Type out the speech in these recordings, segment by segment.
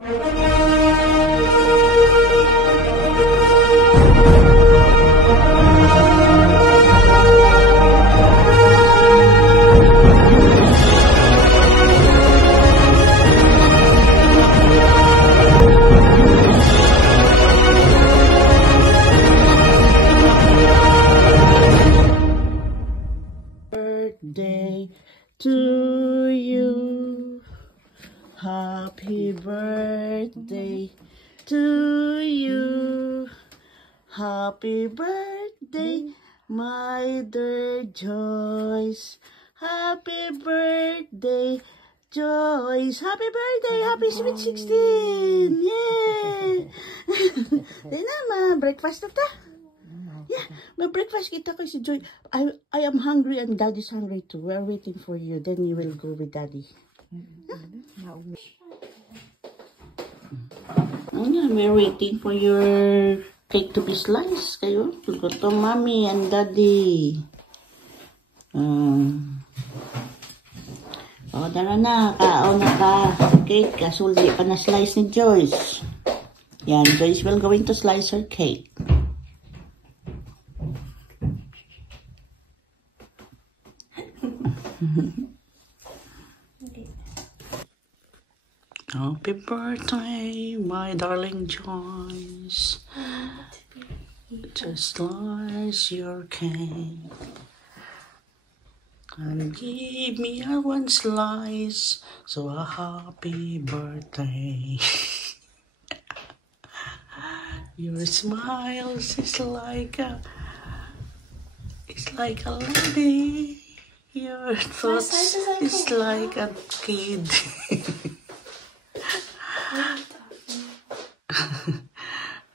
Birthday to you. Happy birthday to you. Happy birthday, my dear Joyce. Happy birthday, Joyce. Happy birthday. Happy sweet 16. Yay! Di na, breakfast na ta. Yeah, may breakfast kita kay si Joy. I am hungry and Daddy's hungry too. We're waiting for you. Then you will go with Daddy. We're waiting for your cake to be sliced. Kayo, to Mommy and Daddy. Dala na. Kaon na ka. Cake. Kaso di pa na slice ni Joyce. Yan, Joyce will going to slice her cake. Happy birthday, my darling Joyce. Just slice your cake and give me a one slice. So a happy birthday. Your smiles is like a lady. Your thoughts is like a kid.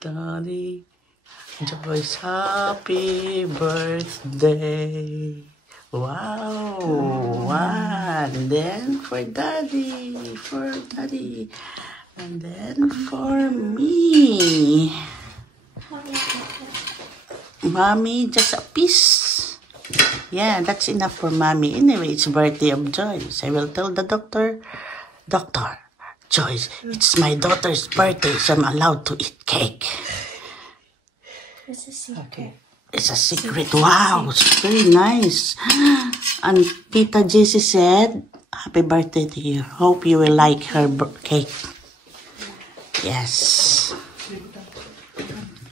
Daddy, Joyce, happy birthday. Wow, one. Then for Daddy, and then for me. Mommy, just a piece. Yeah, that's enough for Mommy. Anyway, it's birthday of Joyce. I will tell the doctor, Joyce, it's my daughter's birthday, so I'm allowed to eat cake. It's a secret. Okay. It's a secret. Wow, it's very nice. And Tita Jessie said, happy birthday to you. Hope you will like her cake. Yes.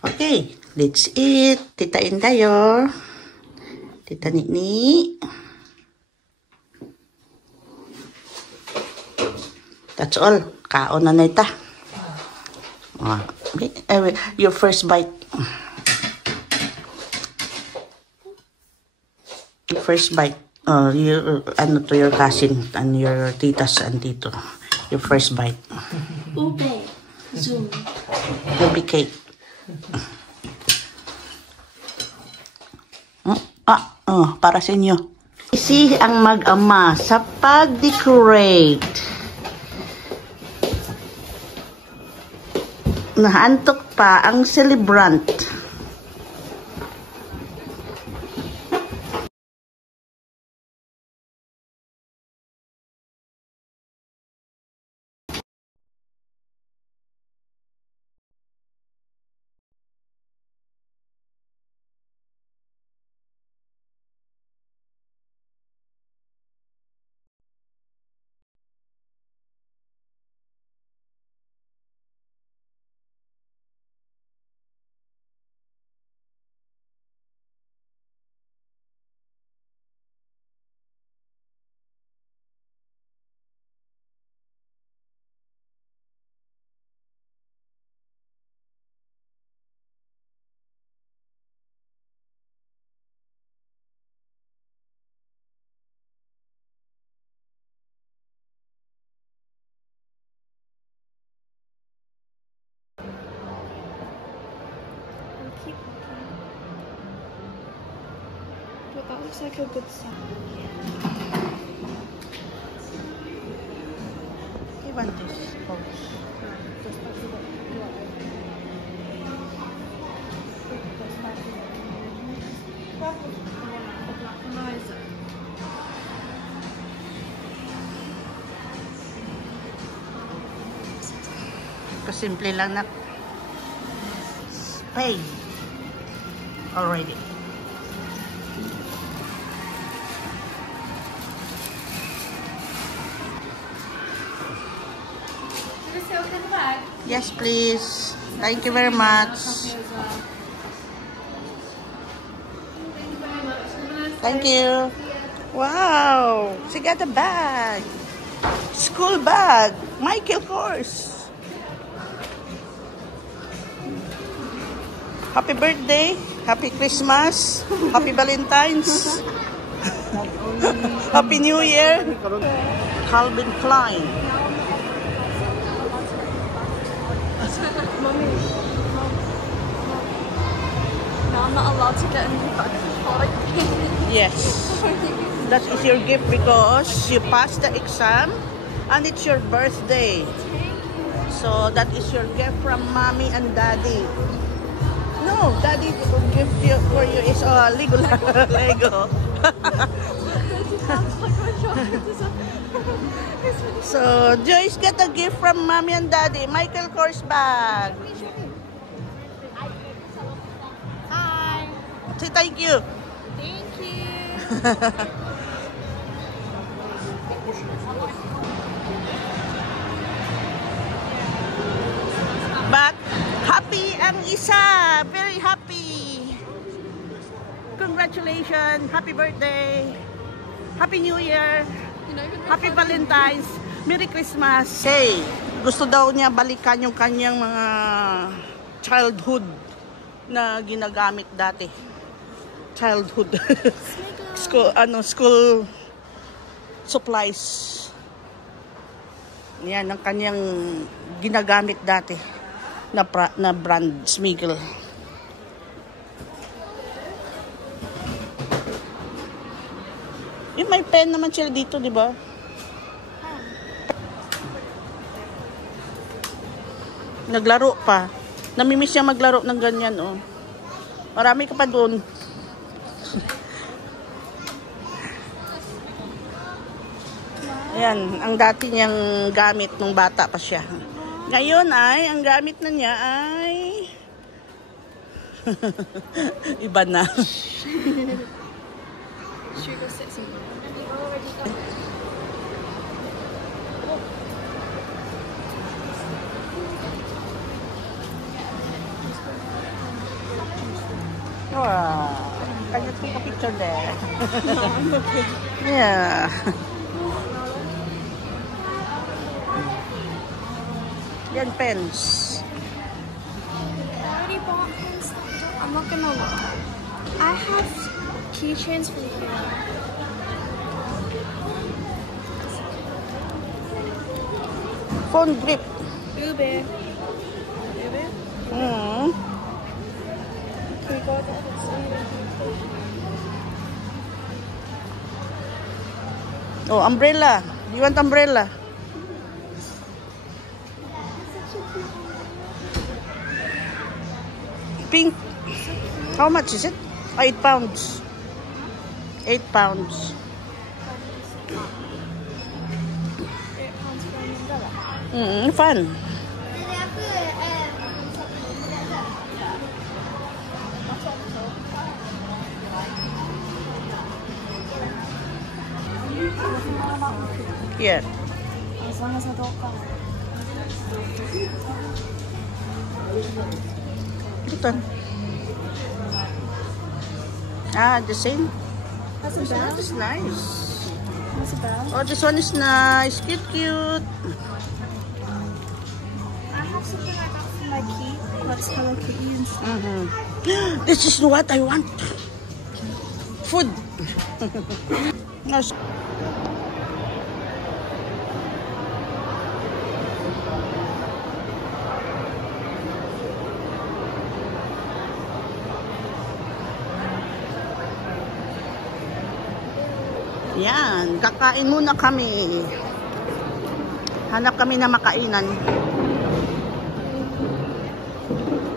Okay, let's eat. Titain tayo. Tita Nini. That's all. Kaon na nita. Your first bite. Your first bite. To your cousin and your titas and tito. Your first bite. Ube. Zoom. Ube cake. Para sa inyo. Easy ang mag-ama sa pag-decorate. Naantok pa ang celebrant. But that looks like a good sign. You want this pose? Kasimple lang na. Pay. Already. Yes, please. Thank you very much. Thank you. Wow. She got a bag. School bag. Michael Kors. Happy birthday. Happy Christmas. Happy Valentine's. Happy New Year. Calvin Klein. Mommy. Now I'm not allowed to get a new bag. Yes. That is your gift because you passed the exam and it's your birthday. So that is your gift from mommy and daddy. No, daddy gift for you is Lego. Lego. So Joyce got a gift from mommy and daddy. Michael Kors bag. Hi. Say thank you. Thank you. But happy ang isa. Very happy. Congratulations. Happy birthday. Happy New Year. Happy Valentine's. Merry Christmas. Hey, gusto daw niya balikan yung kanyang mga childhood na ginagamit dati. Childhood. School supplies. Yan ang kanyang ginagamit dati na brand Smiggle. May pen naman sila dito, di ba? Naglaro pa. Namimiss niya maglaro ng ganyan, oh. Marami ka pa doon. Ayan, ang dati niyang gamit nung bata pa siya. Ngayon ay, ang gamit na niya ay iba na. Should we go sit somewhere? Wow. Can you take a picture there? No, I'm okay. Yeah. Yan, pens. I already bought pens. I'm not gonna lie. I have keychains from here. Phone grip. Ube. Ube? Mm. Can we go to the other side? Oh, umbrella. You want umbrella? Pink. How much is it? 8 pounds. 8 pounds. 8 pounds for an umbrella. Fun. Yeah. As long as I don't buy. Ito. Ah, the same. That's a This bell. one is nice. That's a bell. Oh, this one is nice. Cute, cute. I have something like that for my key. That's Hello Kitty and stuff. This is what I want. Food. Nice. Yan, kakain muna kami. Hanap kami na makainan.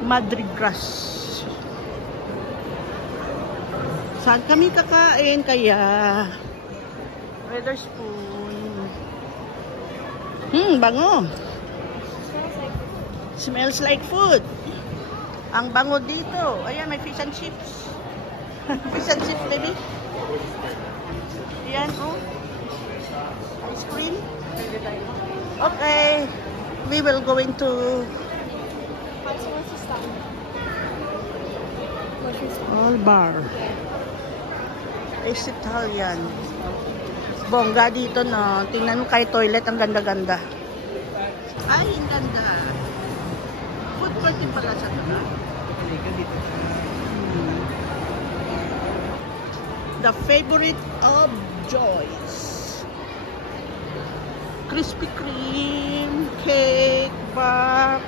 Madrid grass. Saan kami kakain kaya? Witherspoon. Bango. Smells like food. Ang bango dito. Ayan, may fish and chips. Fish and chips, baby. Ayan, oh. Ice cream. Okay. We will go into all bar. It's Italian. Bongga dito, no? Tingnan mo kay toilet. Ang ganda-ganda. Ay, ang ganda. Food court din pala siya, diba? The favorite of Joyce. Krispy Kreme, cake, box.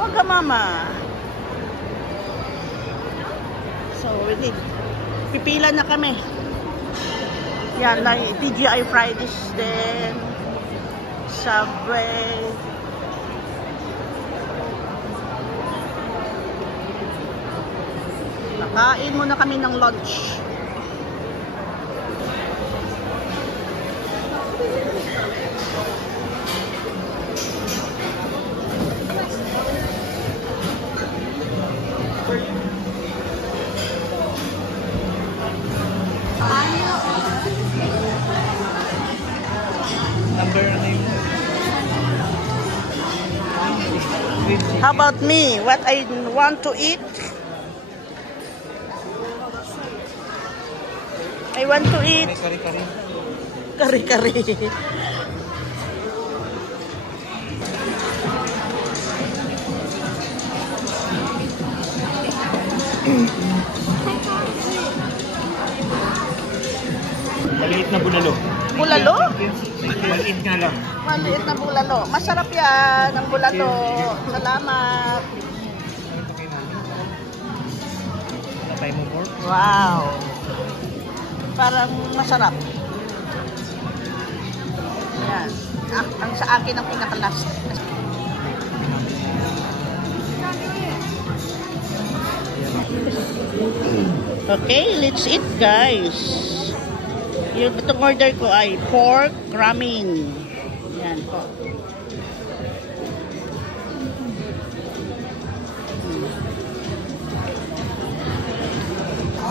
Wag ka, mama. So, we need. Pipila na kami. Yan, TGI Fridays din. Subway. Nakain muna kami ng lunch. How about me? What I want to eat? I want to eat kari-kari. Maliit na bulalo. Bulalo? Maliit nga lang. Maliit na bulalo. Masarap yan, ang bulalo. Salamat. Natay mo pork? Wow. Parang masarap. Yan. Ang sa akin ang pinaka-last. Okay, let's eat, guys. Yung itong order ko ay pork ramen. Yan po.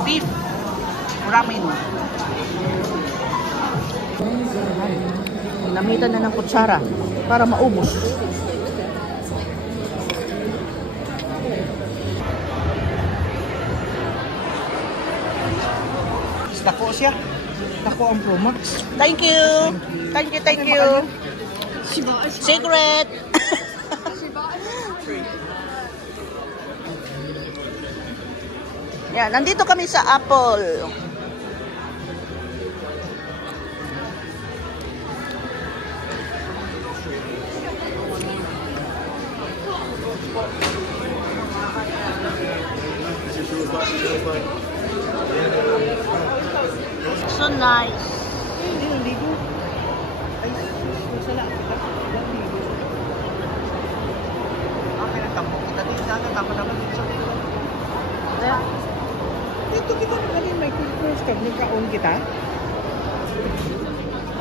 Beef ramen. Ginamitan na ng kutsara para maubos. Dako siya. Dako ang Pro Max. Thank you. Thank you, thank you. Secret. Yan, nandito kami sa Apple. So nice. Dito kita magaling may first time nagkaon kita.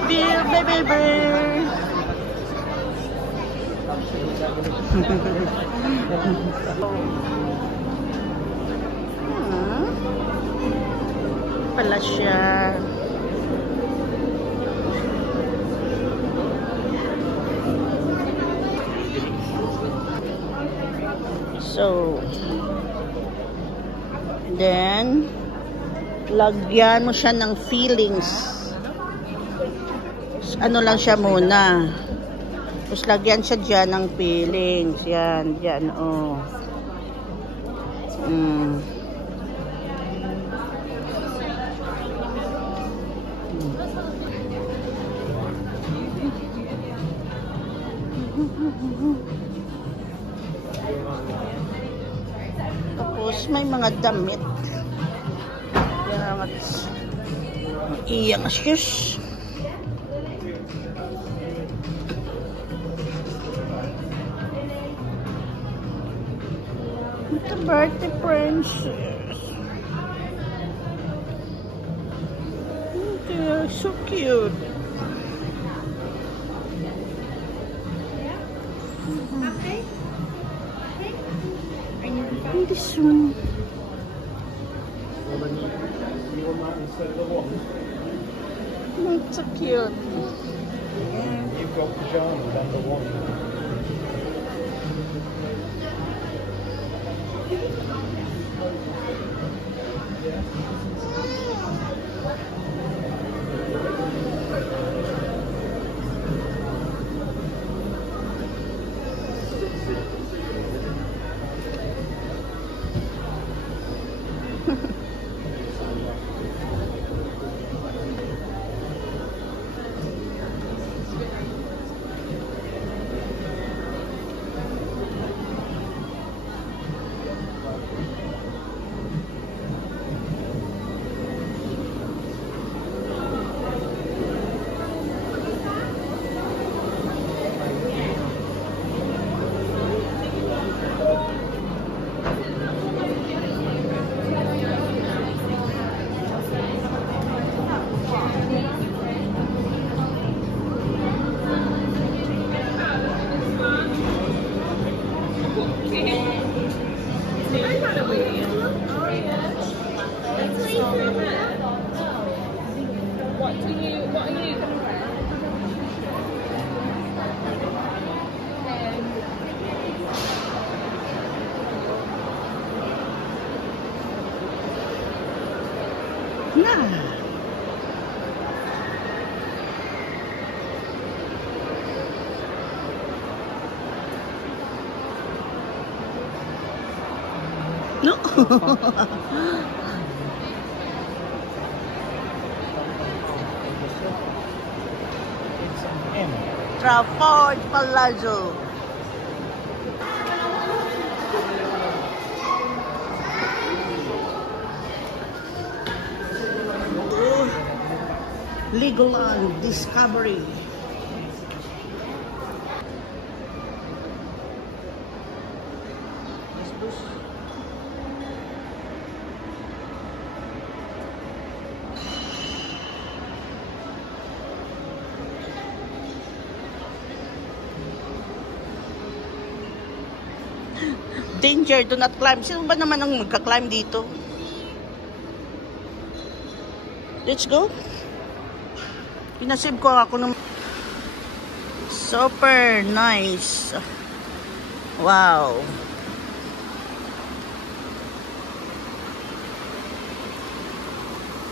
Beer, baby, beer. Pala siya. So, then, lagyan mo siya ng fillings. Ano lang siya muna. Tapos lagyan siya dyan ng fillings. Yan, dyan, oh. Tapos may mga damit. Iyang asyos. The birthday princess. They are so cute. And this one. It's so cute. You've got pajamas under one. What are you going to wear? Yeah. No. It's an M. Trafford Palazzo. Legoland Discovery. Danger, do not climb. Sino ba naman ang magka-climb dito? Let's go. Pinasave ko ako ng super nice. Wow.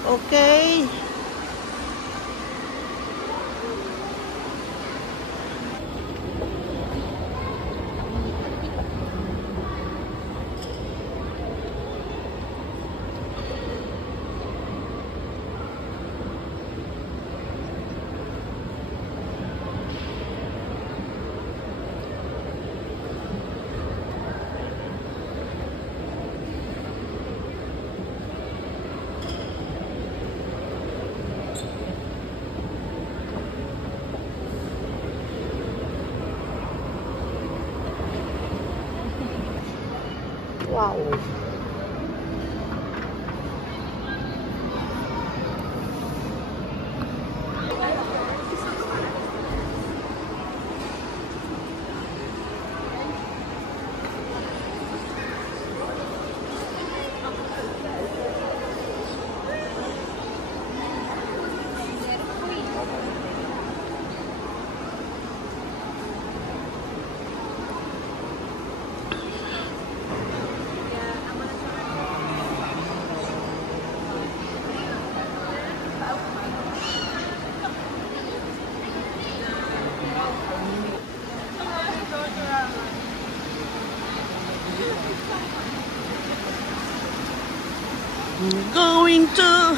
Okay. Wow. Going to